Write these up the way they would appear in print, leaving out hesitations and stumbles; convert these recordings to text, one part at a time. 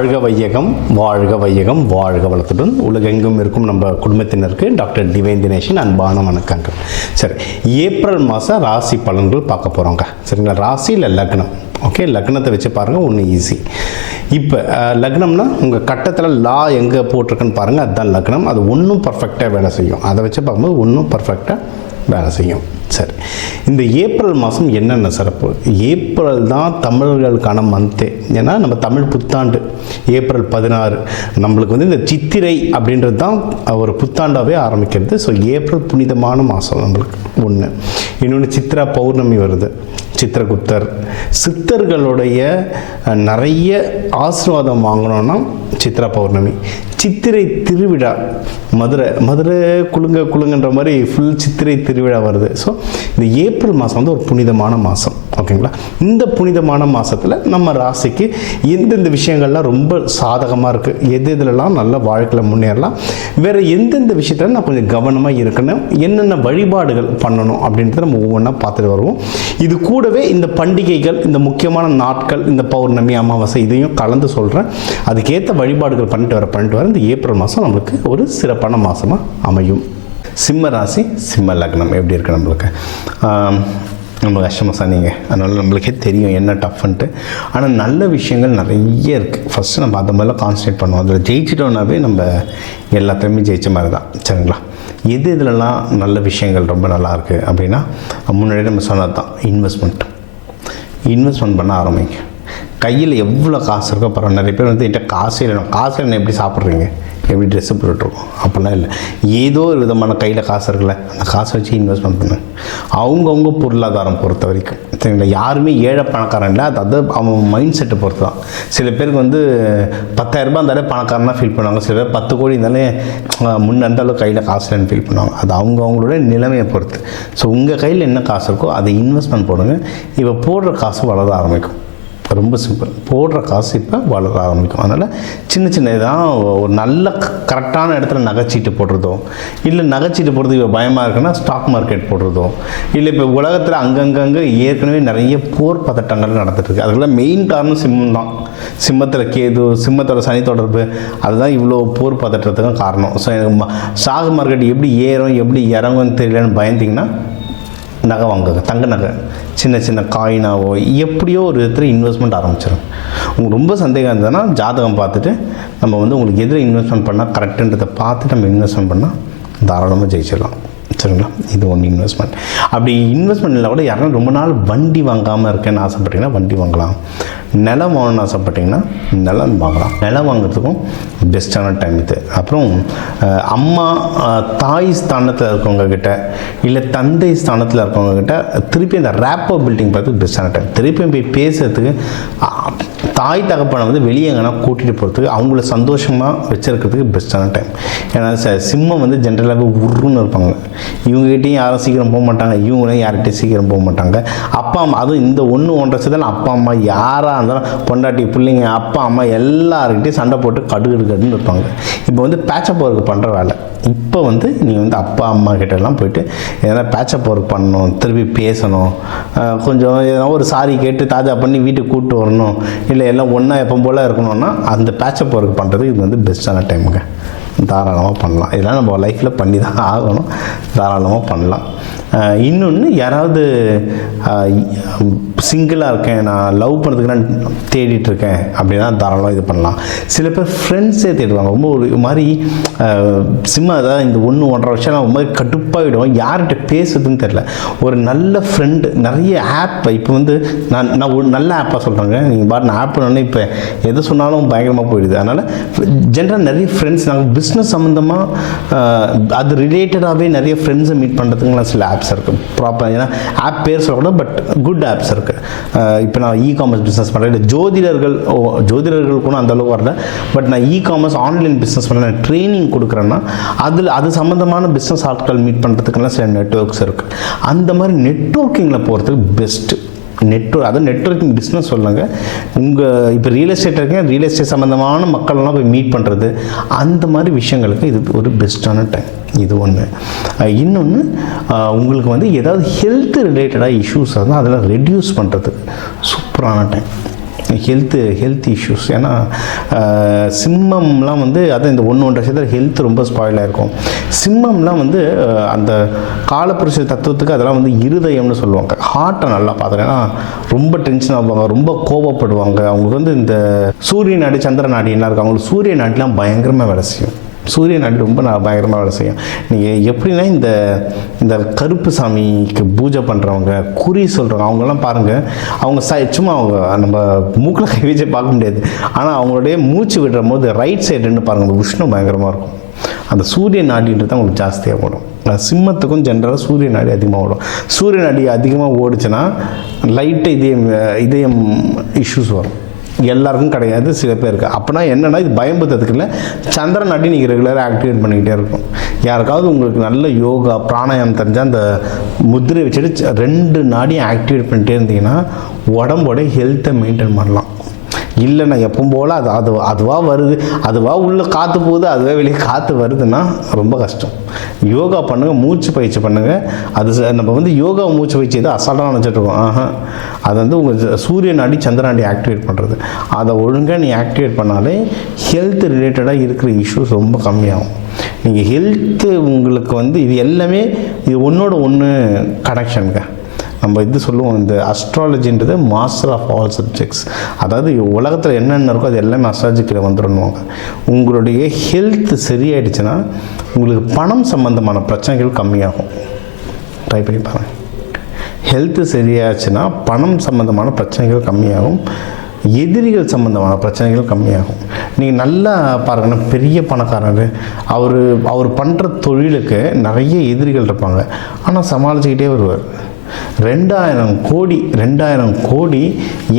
வாழ்க வையகம், வாழ்க வையகம், வாழ்க வளத்துடன் உலகெங்கும் இருக்கும் நம்ம குடும்பத்தினருக்கு டாக்டர் டிவைன் தினேஷின் அன்பான வணக்கங்கள். சரி, ஏப்ரல் மாதம் ராசி பலன்கள் பார்க்க போகிறோங்க. சரிங்களா, ராசி இல்லை லக்னம். ஓகே, லக்னத்தை வச்சு பாருங்கள், ஒன்று ஈஸி. இப்போ லக்னம்னா உங்கள் கட்டத்தில் லா எங்கே போட்டிருக்குன்னு பாருங்கள், அதுதான் லக்னம். அது ஒன்றும் பர்ஃபெக்டாக வேலை செய்யும். அதை வச்சு பார்க்கும்போது ஒன்றும் பர்ஃபெக்டாக வேலை செய்யும். சரி, இந்த ஏப்ரல் மாதம் என்னென்ன சிறப்பு? ஏப்ரல் தான் தமிழர்களுக்கான மந்த்தே. ஏன்னா நம்ம தமிழ் புத்தாண்டு ஏப்ரல் 16. நம்மளுக்கு வந்து இந்த சித்திரை அப்படின்றது தான் ஒரு புத்தாண்டாகவே ஆரம்பிக்கிறது. ஸோ ஏப்ரல் புனிதமான மாதம் நம்மளுக்கு ஒன்று. இன்னொன்று சித்ரா பௌர்ணமி வருது, சித்திரகுப்தர். சித்தர்களுடைய நிறைய ஆசீர்வாதம் வாங்கணும்னா சித்ரா பௌர்ணமி. சித்திரை திருவிழா, மதுரை குலுங்கன்ற மாதிரி ஃபுல் சித்திரை திருவிழா வருது. ஸோ இந்த ஏப்ரல் மாதம் வந்து ஒரு புனிதமான மாதம். ஓகேங்களா, இந்த புனிதமான மாதத்தில் நம்ம ராசிக்கு எந்தெந்த விஷயங்கள்லாம் ரொம்ப சாதகமாக இருக்குது, எதுலலாம் நல்ல வாழ்க்கையில் முன்னேறலாம், வேறு எந்தெந்த விஷயத்தில் நான் கொஞ்சம் கவனமாக இருக்கணும், என்னென்ன வழிபாடுகள் பண்ணணும் அப்படின்றத நம்ம ஒவ்வொன்றா பார்த்துட்டு வருவோம். இது கூடவே இந்த பண்டிகைகள், இந்த முக்கியமான நாட்கள், இந்த பௌர்ணமி, அமாவாசை இதையும் கலந்து சொல்கிறேன். அதுக்கேற்ற வழிபாடுகள் பண்ணிட்டு வர இந்த ஏப்ரல் மாதம் நம்மளுக்கு ஒரு சிறப்பான மாதமாக அமையும். சிம்ம ராசி, சிம்ம லக்னம் எப்படி இருக்குது நம்மளுக்கு? நம்ம கஷ்டமாக நீங்கள், அதனால் நம்மளுக்கே தெரியும் என்ன டஃப்ன்ட்டு. ஆனால் நல்ல விஷயங்கள் நிறைய இருக்குது. ஃபஸ்ட்டு நம்ம அதை மாதிரிலாம் கான்சன்ட்ரேட் பண்ணுவோம். அதில் ஜெயிச்சிட்டோன்னாவே நம்ம எல்லாத்தையுமே ஜெயித்த மாதிரி தான். சரிங்களா, எதுலலாம் நல்ல விஷயங்கள் ரொம்ப நல்லாயிருக்கு அப்படின்னா, முன்னாடி நம்ம சொன்னது தான் இன்வெஸ்ட்மெண்ட் பண்ண ஆரம்பிங்க. கையில் எவ்வளோ காசு இருக்கோ பரவாயில்ல. நிறைய பேர் வந்து என்கிட்ட காசு இல்லை எப்படி சாப்பிட்றீங்க, எப்படி ட்ரெஸ்ஸு போட்டுருக்கோம் அப்படிலாம் இல்லை. ஏதோ ஒரு விதமான கையில் காசு இருக்குல்ல, அந்த காசை வச்சு இன்வெஸ்ட்மெண்ட் பண்ணு. அவங்கவுங்க பொருளாதாரம் பொறுத்த வரைக்கும் சரிங்களா, யாருமே ஏழை பணக்காரன் இல்லை. அது அவன் மைண்ட் செட்டை பொறுத்து தான். சில பேருக்கு வந்து 10,000 ரூபாய் இருந்தாலே பணக்காரனாக ஃபீல் பண்ணுவாங்க. சில பேர் 10 கோடி இருந்தாலே முன்னந்தளவு கையில் காசு இல்லைன்னு ஃபீல் பண்ணுவாங்க. அது அவங்களோட நிலைமையை பொறுத்து. ஸோ உங்கள் கையில் என்ன காசு இருக்கோ அதை இன்வெஸ்ட்மெண்ட் போடுங்க. இப்போ போடுற காசு வளர ஆரம்பிக்கும். ரொம்ப சிம்பிள், போடுற காசு இப்போ வளர ஆரம்பிக்கும். அதனால் சின்ன இதான் ஒரு நல்ல கரெக்டான இடத்துல நகைச்சீட்டு போடுறதோ, இல்லை நகைச்சீட்டு போடுறது இப்போ பயமாக இருக்குன்னா ஸ்டாக் மார்க்கெட் போடுறதோ, இல்லை இப்போ உலகத்தில் அங்கங்கே ஏற்கனவே நிறைய போர் பதட்டங்கள் நடந்துட்டுருக்கு. அதுக்கெல்லாம் மெயின் காரணம் சிம்மம் தான். சிம்மத்தில் கேது, சிம்மத்தோட சனி தொடர்பு, அதுதான் இவ்வளோ போர் பதட்டத்துக்கும் காரணம். ஸோ எனக்கு ஸ்டாக் மார்க்கெட் எப்படி ஏறும் எப்படி இறங்கும்னு தெரியலன்னு பயந்திங்கன்னா நகை வாங்குங்க, தங்க நகை, சின்ன காயினாவோ எப்படியோ ஒரு விதத்தில் இன்வெஸ்ட்மெண்ட் ஆரம்பிச்சிடும். உங்களுக்கு ரொம்ப சந்தேகம் இருந்ததுன்னா ஜாதகம் பார்த்துட்டு நம்ம வந்து உங்களுக்கு எதில் இன்வெஸ்ட்மெண்ட் பண்ணால் கரெக்டுன்றதை பார்த்துட்டு நம்ம இன்வெஸ்ட்மெண்ட் பண்ணால் தாராளமாக ஜெயிச்சிடலாம். சரிங்களா, இது ஒன்று இன்வெஸ்ட்மெண்ட். அப்படி இன்வெஸ்ட்மெண்ட் இல்லை கூட யாரும் ரொம்ப நாள் வண்டி வாங்காமல் இருக்கேன்னு ஆசைப்பட்டீங்கன்னா வண்டி வாங்கலாம். நிலம் வாங்கணும்னு ஆசைப்பட்டிங்கன்னா நிலம் வாங்கலாம். நிலம் வாங்குறதுக்கும் பெஸ்ட்டான டைம் இது. அப்புறம் அம்மா தாய் ஸ்தானத்தில் இருக்கவங்க கிட்ட, இல்லை தந்தை ஸ்தானத்தில் இருக்கவங்க கிட்ட திருப்பி அந்த ரேப்போ பில்டிங் பார்த்து பெஸ்ட்டான டைம். திருப்பி போய் பேசுறதுக்கு, தாய் தகப்பனை வந்து வெளியே எங்கன்னா கூட்டிகிட்டு போகிறதுக்கு, அவங்கள சந்தோஷமாக வச்சுருக்கிறதுக்கு பெஸ்ட்டான டைம். ஏன்னா சிம்மம் வந்து ஜென்ரலாகவே உருன்னு இருப்பாங்க. இவங்ககிட்டையும் யாரும் சீக்கிரம் போக மாட்டாங்க, இவங்களையும் யார்கிட்டையும் சீக்கிரம் போக மாட்டாங்க. அப்பா அம்மா, அதுவும் இந்த 1-1.5 தான் அப்பா அம்மா யாராக இருந்தாலும் பொண்டாட்டி பிள்ளைங்க அப்பா அம்மா எல்லாருக்கிட்டையும் சண்டை போட்டு கடுன்னு இருப்பாங்க. இப்போ வந்து பேச்சப் ஒர்க் பண்ணுற வேலை. இப்போ வந்து நீங்கள் வந்து அப்பா அம்மா கிட்டலாம் போயிட்டு எதனா பேச்சப் ஒர்க் பண்ணணும், திருப்பி பேசணும், கொஞ்சம் எதனா ஒரு சாரி கேட்டு தாஜா பண்ணி வீட்டுக்கு கூப்பிட்டு வரணும், இல்லை எல்லாம் ஒன்றா எப்போ போல் இருக்கணும்னா அந்த பேச்சப் ஒர்க் பண்ணுறதுக்கு இது வந்து பெஸ்ட்டான டைமுங்க. தாராளமாக பண்ணலாம். இதெல்லாம் நம்ம லைஃப்பில் பண்ணி தான் ஆகணும். தாராளமாக பண்ணலாம். இன்னொன்று, யாராவது சிங்கிளாக இருக்கேன், நான் லவ் பண்ணுறதுக்கு நான் தேடிட்டுருக்கேன் அப்படின்னா தாராளமாக இது பண்ணலாம். சில பேர் ஃப்ரெண்ட்ஸே தேடுவாங்க. ரொம்ப ஒரு மாதிரி சிம்மா, அதாவது இந்த 1-1.5 வருஷம் நான் ரொம்ப மாதிரி கடுப்பாகிடும், யார்கிட்ட பேசுறதுன்னு தெரில. ஒரு நல்ல ஃப்ரெண்டு, நிறைய ஆப் இப்போ வந்து நான் ஒரு நல்ல ஆப்பாக சொல்கிறேங்க. நீங்கள் பாட்டு நான் ஆப்னு இப்போ எது சொன்னாலும் பயங்கரமாக போயிடுது. அதனால் ஜென்ரலாக நிறைய ஃப்ரெண்ட்ஸ், நாங்கள் பிஸ்னஸ் சம்மந்தமாக அது ரிலேட்டடாகவே நிறைய ஃப்ரெண்ட்ஸை மீட் பண்ணுறதுக்குலாம் சில ஆப்ஸ் இருக்குது. ப்ராப்பர், ஏன்னா ஆப் பேர் சொல்லக்கூடாது, பட் குட் ஆப்ஸ் இருக்குது. இப்போ நான் இ-காமர்ஸ் பிஸ்னஸ் பண்ணுறேன், இல்லை ஜோதிடர்கள் கூட அந்தளவுக்கு வரல, பட் நான் இ-காமர்ஸ் ஆன்லைன் பிஸ்னஸ் பண்ணுறேன், ட்ரைனிங் கொடுக்குறேன்னா அது சம்மந்தமான பிஸ்னஸ் ஆட்கள் மீட் பண்ணுறதுக்கெல்லாம் சில நெட்வொர்க்ஸ் இருக்குது. அந்த மாதிரி நெட்வொர்க்கிங்கில் போகிறதுக்கு பெஸ்ட்டு அதுவும் நெட்வொர்க்கிங் பிஸ்னஸ் சொல்லுங்க. உங்கள் இப்போ ரியல் எஸ்டேட் இருக்கேன், ரியல் எஸ்டேட் சம்மந்தமான மக்கள்லாம் போய் மீட் பண்ணுறது, அந்த மாதிரி விஷயங்களுக்கு இது ஒரு பெஸ்ட்டான டைம். இது ஒன்று. இன்னொன்று, உங்களுக்கு வந்து ஏதாவது ஹெல்த் ரிலேட்டடாக இஷ்யூஸ் இருந்தால் அதெல்லாம் ரெடியூஸ் பண்ணுறதுக்கு சூப்பரான டைம். Health issues. ஏன்னா சிம்மம்லாம் வந்து அது இந்த 1-1.5 வருஷத்தில் ஹெல்த் ரொம்ப ஸ்பாயில் ஆகிருக்கும். சிம்மம்லாம் வந்து அந்த காலப்புருஷ தத்துவத்துக்கு அதெல்லாம் வந்து இருதயம்னு சொல்லுவாங்க. ஹார்ட்டை நல்லா பார்த்துட்டேன்னா ரொம்ப டென்ஷன் ஆவாங்க, ரொம்ப கோபப்படுவாங்க. அவங்களுக்கு வந்து இந்த சூரிய நாடி சந்திர நாடிலாம் இருக்கும், அவங்களுக்கு சூரிய நாடிலாம் பயங்கரமாக வேலை செய்யும். சூரிய நாடி ரொம்ப பயங்கரமாக வேலை செய்யும். நீங்கள் எப்படின்னா இந்த கருப்பு சாமிக்கு பூஜை பண்ணுறவங்க, குறி சொல்கிறவங்க, அவங்கெல்லாம் பாருங்கள், அவங்க சும்மா அவங்க நம்ம மூக்கில் கை வச்சு பார்க்க முடியாது. ஆனால் அவங்களுடைய மூச்சு விடுற போது ரைட் சைடுன்னு பாருங்கள், உஷ்ணம் பயங்கரமாக இருக்கும். அந்த சூரிய நாடின்றது தான் உங்களுக்கு ஜாஸ்தியாக ஓடும். சிம்மத்துக்கும் ஜென்ரலாக சூரிய நாடி அதிகமாக ஓடும். சூரிய நாடி அதிகமாக ஓடிச்சுன்னா லைட்டாக இதயம் இஷ்யூஸ் வரும். எல்லாருக்கும் கிடையாது, சில பேருக்கு. அப்படின்னா என்னென்னா இது பயம்படுத்துறதுக்கு இல்லை, சந்திர நாடி நீங்கள் ரெகுலராக ஆக்டிவேட் பண்ணிக்கிட்டே இருக்கும். யாருக்காவது உங்களுக்கு நல்ல யோகா பிராணாயாமம் தெரிஞ்சால் அந்த முத்திரை வச்சுட்டு 2 நாடியும் ஆக்டிவேட் பண்ணிகிட்டே இருந்தீங்கன்னா உடம்போட ஹெல்த்தை மெயின்டைன் பண்ணலாம். இல்லை நான் எப்பவும் போல் அதுவாக வருது, அதுவாக உள்ளே காற்று போகுது, அதுவாக வெளியே காற்று வருதுன்னா ரொம்ப கஷ்டம். யோகா பண்ணுங்கள், மூச்சு பயிற்சி பண்ணுங்கள். அது நம்ம வந்து யோகா மூச்சு பயிற்சி எது அசால்ட்டாக நினச்சிட்ருக்கோம். அது வந்து உங்கள் சூரிய நாடி சந்திர நாடி ஆக்டிவேட் பண்ணுறது. அதை ஒழுங்காக நீ ஆக்டிவேட் பண்ணாலே ஹெல்த் ரிலேட்டடாக இருக்கிற இஷ்யூஸ் ரொம்ப கம்மியாகும். நீங்கள் ஹெல்த்து உங்களுக்கு வந்து இது எல்லாமே இது ஒன்றோட ஒன்று கனெக்ஷனுங்க. நம்ம இது சொல்லுவோம், இந்த அஸ்ட்ராலஜின்றது மாஸ்டர் ஆஃப் ஆல் சப்ஜெக்ட்ஸ். அதாவது உலகத்தில் என்னென்ன இருக்கோ அது எல்லாமே அஸ்ட்ராலஜிக்கில் வந்துடணுவாங்க. உங்களுடைய ஹெல்த் சரியாயிடுச்சுன்னா உங்களுக்கு பணம் சம்மந்தமான பிரச்சனைகள் கம்மியாகும். ட்ரை பண்ணி பாருங்கள். ஹெல்த்து சரியாச்சுன்னா பணம் சம்மந்தமான பிரச்சனைகள் கம்மியாகும், எதிரிகள் சம்மந்தமான பிரச்சனைகள் கம்மியாகும். நீங்கள் நல்லா பாருங்கன்னா, பெரிய பணக்காரர் அவர் பண்ணுற தொழிலுக்கு நிறைய எதிரிகள் இருப்பாங்க, ஆனால் சமாளிச்சுக்கிட்டே வருவார். 2000 கோடி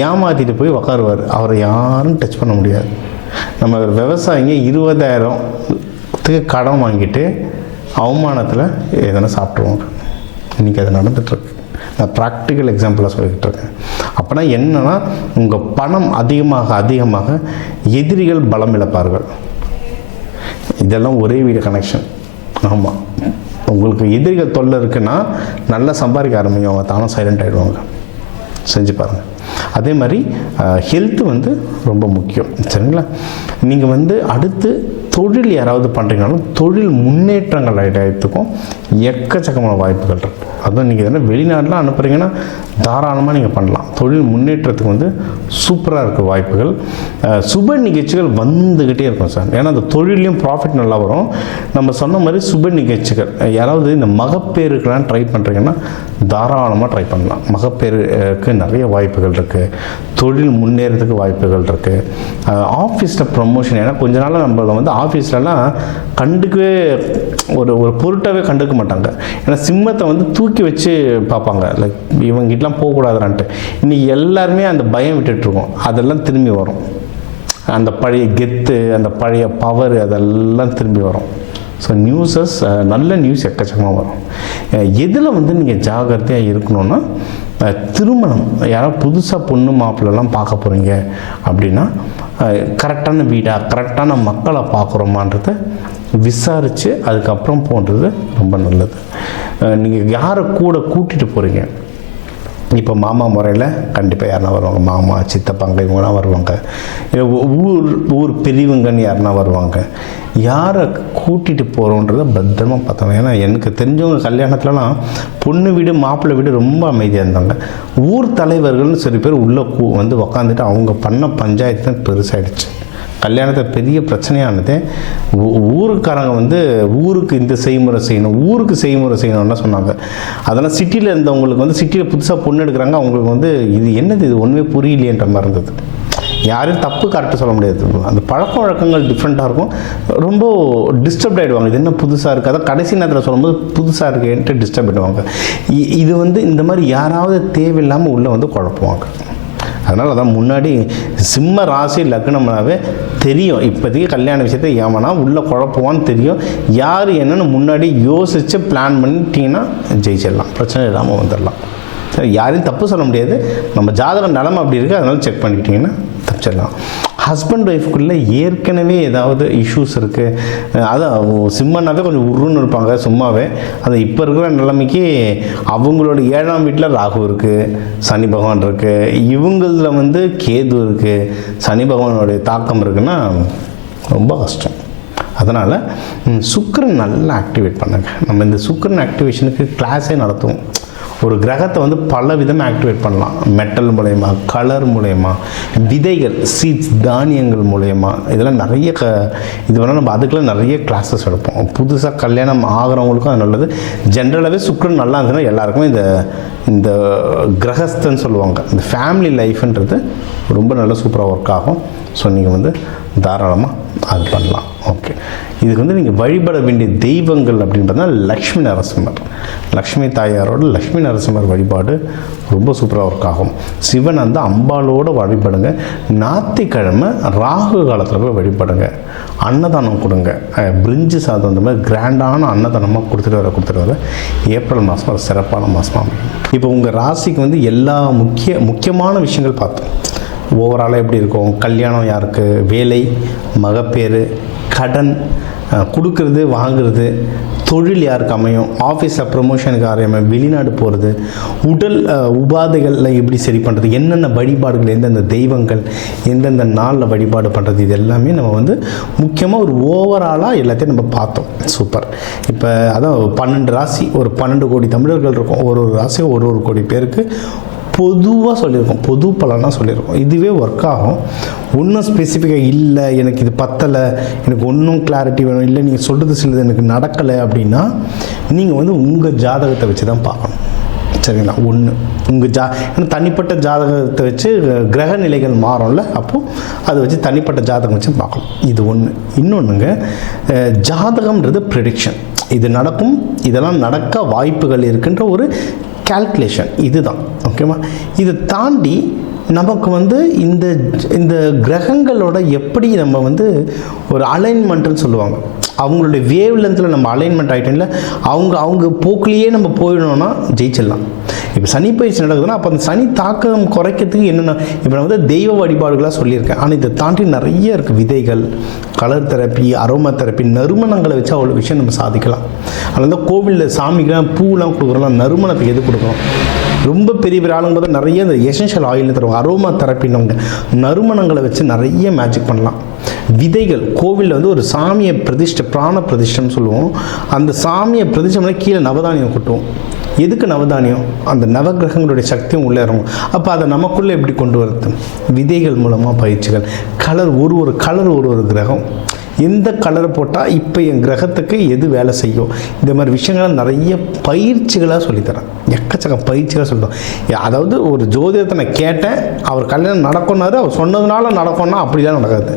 ஏமாற்றிட்டு போய் உக்காருவார். அவரை யாரும் டச் பண்ண முடியாது. நம்ம விவசாயிங்க 20,000த்துக்கு கடன் வாங்கிட்டு அவமானத்தில் எதனா சாப்பிட்ருவாங்க. இன்றைக்கி அது நடந்துகிட்ருக்கு. நான் ப்ராக்டிக்கல் எக்ஸாம்பிளாக சொல்லிக்கிட்டு இருக்கேன். அப்படின்னா என்னென்னா, உங்கள் பணம் அதிகமாக எதிரிகள் பலம் இழப்பார்கள். இதெல்லாம் ஒரே வீடு கனெக்ஷன். ஆமாம், உங்களுக்கு எதிரிகள் தொல்லை இருக்குன்னா நல்லா சம்பாதிக்க ஆரம்பிங்க, அவங்க தானும் சைலண்ட் ஆகிடுவாங்க. செஞ்சு பாருங்கள். அதே மாதிரி ஹெல்த்து வந்து ரொம்ப முக்கியம், சரிங்களா? நீங்கள் வந்து அடுத்து தொழில் யாராவது பண்ணுறீங்கனாலும் தொழில் முன்னேற்றங்கள் ஆகிட்டதுக்கும் எக்கச்சக்கமான வாய்ப்புகள் இருக்குது. அதுவும் நீங்கள் எதனா வெளிநாட்டில் அனுப்புகிறீங்கன்னா தாராளமாக நீங்கள் பண்ணலாம். தொழில் முன்னேற்றத்துக்கு வந்து சூப்பராக இருக்க வாய்ப்புகள். சுப நிகழ்ச்சிகள் வந்துக்கிட்டே இருக்கும் சார். ஏன்னா அந்த தொழிலையும் ப்ராஃபிட் நல்லா வரும். நம்ம சொன்ன மாதிரி சுப நிகழ்ச்சிகள், யாராவது இந்த மகப்பேருக்கெல்லாம் ட்ரை பண்ணுறீங்கன்னா தாராளமாக ட்ரை பண்ணலாம். மகப்பேருக்கு நிறைய வாய்ப்புகள் இருக்குது. தொழில் முன்னேறதுக்கு வாய்ப்புகள் இருக்குது. ஆஃபீஸில் ப்ரமோஷன், ஏன்னா கொஞ்ச நாள் நம்மளை வந்து ஆஃபீஸ்லலாம் கண்டுக்கவே ஒரு பொருட்டாகவே கண்டுக்க மாட்டாங்க. ஏன்னா சிம்மத்தை வந்து தூக்கி வச்சு பார்ப்பாங்க, லைக் இவங்கிட்டலாம் போகக்கூடாதுன்ட்டு. இன்றைக்கி எல்லாருமே அந்த பயம் விட்டுட்ருக்கோம். அதெல்லாம் திரும்பி வரும். அந்த பழைய கெத்து, அந்த பழைய பவர், அதெல்லாம் திரும்பி வரும். ஸோ நியூஸஸ், நல்ல நியூஸ் எக்கச்சக்கமாக வரும். எதில் வந்து நீங்கள் ஜாகிரதையாக இருக்கணும்னா, திருமணம் யாராவது புதுசாக பொண்ணு மாப்பிள்ளெல்லாம் பார்க்க போகிறீங்க அப்படின்னா கரெக்டான வீடாக கரெக்டான மக்களை பார்க்குறோமான்றதை விசாரித்து அதுக்கப்புறம் போன்றது ரொம்ப நல்லது. நீங்கள் யாரை கூட கூட்டிகிட்டு போகிறீங்க, இப்போ மாமா முறையில் கண்டிப்பாக யாருனா வருவாங்க, மாமா சித்தப்பாங்க இவங்களாம் வருவாங்க, இல்லை ஊர் பெரியவங்கன்னு யாருனா வருவாங்க. யாரை கூட்டிகிட்டு போகிறோன்றதை பத்திரமா பார்த்தோம். ஏன்னா எனக்கு தெரிஞ்சவங்க கல்யாணத்துலலாம் பொண்ணு வீடு மாப்பிள்ளை வீடு ரொம்ப அமைதியாக இருந்தாங்க. ஊர் தலைவர்கள்னு சில பேர் உள்ளே வந்து உக்காந்துட்டு அவங்க பண்ண பஞ்சாயத்து தான் பெருசாகிடுச்சு. கல்யாணத்தை பெரிய பிரச்சனையானது. ஊருக்காரங்க வந்து ஊருக்கு இந்த செய்முறை செய்யணும், ஊருக்கு செய்முறை செய்யணும்னா சொன்னாங்க. அதெல்லாம் சிட்டியில் இருந்தவங்களுக்கு வந்து சிட்டியில் புதுசாக பொண்ணு எடுக்கிறாங்க, அவங்களுக்கு வந்து இது என்னது, இது ஒன்றுமே புரியலையன்ற மாதிரி இருந்தது. யாரும் தப்பு கரெக்டாக சொல்ல முடியாது. அந்த பழக்க வழக்கங்கள் டிஃப்ரெண்ட்டாக இருக்கும். ரொம்ப டிஸ்டர்ப் ஆகிடுவாங்க. இது என்ன புதுசாக இருக்குது, அதான் கடைசி நேரத்தில் சொல்லும்போது புதுசாக இருக்குன்ட்டு டிஸ்டர்ப் ஆகிடுவாங்க. இது வந்து இந்த மாதிரி யாராவது தேவையில்லாமல் உள்ளே வந்து குழப்புவாங்க. அதனால் அதான் முன்னாடி சிம்ம ராசி லக்னம்னாவே தெரியும். இப்போதைக்கு கல்யாண விஷயத்தை ஏமானா உள்ளே குழப்புவான்னு தெரியும். யார் என்னென்னு முன்னாடி யோசித்து பிளான் பண்ணிட்டீங்கன்னா ஜெயிச்சிடலாம், பிரச்சனை இல்லாமல் வந்துடலாம். சரி, யாரையும் தப்பு சொல்ல முடியாது. நம்ம ஜாதகம் நிலமை அப்படி இருக்குது, அதனால செக் பண்ணிக்கிட்டிங்கன்னா தப்பிச்சிடலாம். ஹஸ்பண்ட் ஒய்ஃப்குள்ளே ஏற்கனவே ஏதாவது இஷ்யூஸ் இருக்குது, அதான் சிம்மன்னாவே கொஞ்சம் உருன்னு இருப்பாங்க சும்மாவே. அது இப்போ இருக்கிற நிலைமைக்கு அவங்களோட 7ஆம் வீட்டில் ராகு இருக்குது, சனி பகவான் இருக்குது, இவங்களில் வந்து கேது இருக்குது, சனி பகவானுடைய தாக்கம் இருக்குன்னா ரொம்ப கஷ்டம். அதனால் சுக்கிரன் நல்லா ஆக்டிவேட் பண்ணுங்க. நம்ம இந்த சுக்கிரன் ஆக்டிவேஷனுக்கு கிளாஸே நடத்துவோம். ஒரு கிரகத்தை வந்து பல விதமாக ஆக்டிவேட் பண்ணலாம். மெட்டல் மூலயமா, கலர் மூலயமா, விதைகள், சீட்ஸ், தானியங்கள் மூலயமா, இதெல்லாம் நிறைய இது வேணால் நம்ம அதுக்கெல்லாம் நிறைய கிளாஸஸ் எடுப்போம். புதுசாக கல்யாணம் ஆகிறவங்களுக்கும் அது நல்லது. ஜென்ரலாகவே சுக்கிரன் நல்லா இருந்துச்சுன்னா எல்லாருக்குமே இந்த கிரகஸ்தன்னு சொல்லுவாங்க, இந்த ஃபேமிலி லைஃப்ன்றது ரொம்ப நல்லா சூப்பராக ஒர்க் ஆகும். ஸோ நீங்கள் வந்து தாராளமாக அது பண்ணலாம். ஓகே, இதுக்கு வந்து நீங்கள் வழிபட வேண்டிய தெய்வங்கள் அப்படின்னு பார்த்தா லக்ஷ்மி நரசிம்மர், லக்ஷ்மி தாயாரோட லக்ஷ்மி நரசிம்மர் வழிபாடு ரொம்ப சூப்பராக ஒர்க் ஆகும். சிவன் வந்து அம்பாலோடு வழிபடுங்க. ஞாயிற்றுக்கிழமை ராகு காலத்தில் போய் வழிபடுங்க. அன்னதானம் கொடுங்க. பிரிஞ்சு சாதம் அந்த மாதிரி கிராண்டான அன்னதானமாக கொடுத்துட்டு வர ஏப்ரல் மாதம் ஒரு சிறப்பான மாதமாக அமையும். இப்போ உங்கள் ராசிக்கு வந்து எல்லா முக்கியமான விஷயங்கள் பார்த்தோம். ஓவராலாக எப்படி இருக்கும், கல்யாணம் யாருக்கு, வேலை, மகப்பேறு, கடன், கொடுக்கறது வாங்கிறது, தொழில் யாருக்கு அமையும், ஆஃபீஸில் ப்ரமோஷனுக்கு அமையும், வெளிநாடு போகிறது, உடல் உபாதைகளில் எப்படி சரி பண்ணுறது, என்னென்ன வழிபாடுகள், எந்தெந்த தெய்வங்கள் எந்தெந்த நாளில் வழிபாடு பண்ணுறது, இது எல்லாமே நம்ம வந்து முக்கியமாக ஒரு ஓவராலாக எல்லாத்தையும் நம்ம பார்த்தோம். சூப்பர். இப்போ அதான் 12 ராசி, ஒரு 12 கோடி தமிழர்கள் இருக்கும். ஒரு ராசியும் ஒரு கோடி பேருக்கு பொதுவாக சொல்லியிருக்கோம், பொது பலனாக சொல்லியிருக்கோம். இதுவே ஒர்க் ஆகும். ஒன்றும் ஸ்பெசிஃபிக்காக இல்லை, எனக்கு இது பத்தலை, எனக்கு ஒன்றும் கிளாரிட்டி வேணும், இல்லை நீங்கள் சொல்கிறது சிலது எனக்கு நடக்கலை அப்படின்னா நீங்கள் வந்து உங்கள் ஜாதகத்தை வச்சு தான் பார்க்கணும். சரிங்களா? ஒன்று உங்கள் ஏன்னா தனிப்பட்ட ஜாதகத்தை வச்சு கிரக நிலைகள் மாறும்ல, அப்போது அதை வச்சு தனிப்பட்ட ஜாதகம் வச்சு பார்க்கணும். இது ஒன்று. இன்னொன்றுங்க, ஜாதகம்ன்றது ப்ரெடிக்ஷன். இது நடக்கும், இதெல்லாம் நடக்க வாய்ப்புகள் இருக்குன்ற ஒரு கால்குலேஷன், இதுதான். ஓகேவா? இதை தாண்டி நமக்கு வந்து இந்த கிரகங்களோட எப்படி நம்ம வந்து ஒரு அலைன்மெண்ட்டுன்னு சொல்லுவாங்க, அவங்களுடைய வேவ் லென்த்தில் நம்ம அலைன்மெண்ட் ஆகிட்டோம்ல, அவங்க போக்குலேயே நம்ம போயிடணும்னா ஜெயிச்சிடலாம். இப்போ சனி பயிற்சி நடக்குதுன்னா அப்போ அந்த சனி தாக்கம் குறைக்கிறதுக்கு என்னென்ன, இப்போ நான் வந்து தெய்வ வழிபாடுகளாக சொல்லியிருக்கேன். ஆனால் இதை தாண்டி நிறைய இருக்குது. விதைகள், கலர் தெரப்பி, அரோமா தெரப்பி, நறுமணங்களை வச்சு அவ்வளோ விஷயம் நம்ம சாதிக்கலாம். அதனால தான் கோவிலில் சாமிக்கெலாம் பூலாம் கொடுக்குறோம், நறுமணத்துக்கு எது கொடுக்கணும். ரொம்ப பெரிய ஆளுங்க போது நிறைய இந்த எசென்ஷியல் ஆயில்னு தருவாங்க, அரோமா தெரப்பின்னு, நறுமணங்களை வச்சு நிறைய மேஜிக் பண்ணலாம். விதைகள், கோவிலில் வந்து ஒரு சாமியை பிராண பிரதிஷ்டம்னு சொல்லுவோம். அந்த சாமியை பிரதிஷ்டம்னா கீழே நவதானியம் கொட்டுவோம். எதுக்கு நவதானியம்? அந்த நவகிரகங்களுடைய சக்தியும் உள்ளே இறங்கும். அப்போ அதை நமக்குள்ளே எப்படி கொண்டு வரது? விதைகள் மூலமாக பயிற்சிகள். கலர், ஒரு கலர் ஒரு கிரகம், எந்த கலரை போட்டால் இப்போ என் கிரகத்துக்கு எது வேலை செய்யும், இந்த மாதிரி விஷயங்களை நிறைய பயிற்சிகளாக சொல்லித்தரேன். எக்கச்சக்க பயிற்சிகளாக சொல்லிட்டோம். அதாவது ஒரு ஜோதிடத்தை நான் கேட்டேன், அவர் கல்யாணம் நடக்கும்னாரு, அவர் சொன்னதுனால நடக்கும்னா அப்படிலாம் நடக்காது.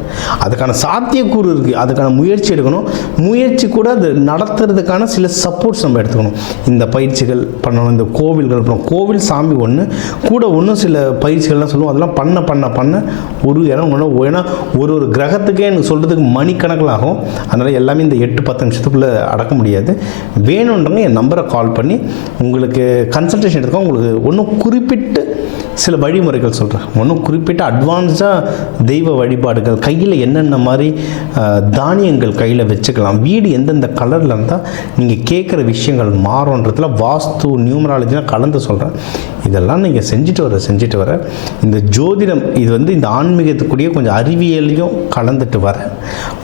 அதுக்கான சாத்தியக்கூறு இருக்குது, அதுக்கான முயற்சி எடுக்கணும். முயற்சி கூட அது நடத்துறதுக்கான சில சப்போர்ட்ஸ் நம்ம எடுத்துக்கணும். இந்த பயிற்சிகள் பண்ணணும், இந்த கோவில்கள் பண்ணணும். கோவில் சாமி ஒன்று கூட ஒன்றும் சில பயிற்சிகள்லாம் சொல்லுவோம். அதெல்லாம் பண்ண ஒரு இடம் ஏன்னா ஒரு கிரகத்துக்கே எனக்கு சொல்கிறதுக்கு மணிக்கணக்கில் ஆகும். அதனால் எல்லாமே இந்த 8-10 நிமிஷத்துக்குள்ளே அடக்க முடியாது. வேணுன்றவங்க என் நம்பரை கால் பண்ணி உங்களுக்கு கன்சல்டேஷன் எடுத்துக்கோங்க. உங்களுக்கு ஒன்றும் குறிப்பிட்டு சில வழிமுறைகள் சொல்கிறேன். ஒன்றும் குறிப்பிட்ட அட்வான்ஸாக தெய்வ வழிபாடுகள், கையில் என்னென்ன மாதிரி தானியங்கள் கையில் வச்சுக்கலாம், வீடு எந்தெந்த கலரில் இருந்தால் நீங்கள் கேட்குற விஷயங்கள் மாறுன்றதுல வாஸ்து, நியூமராலஜிலாம் கலந்து சொல்கிறேன். இதெல்லாம் நீங்கள் செஞ்சுட்டு வர இந்த ஜோதிடம், இது வந்து இந்த ஆன்மீகத்துக்குரிய கொஞ்சம் அறிவியலையும் கலந்துட்டு வர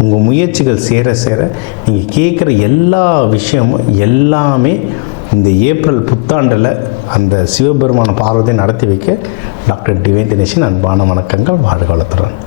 உங்கள் முயற்சிகள் சேர நீங்கள் கேட்குற எல்லா விஷயமும் எல்லாமே இந்த ஏப்ரல் புத்தாண்டில் அந்த சிவபெருமான பார்வதியை நடத்தி வைக்க டாக்டர் டிவைன் தினேஷன் அன்பான வணக்கங்கள். வாழ்க வளத்துடன்.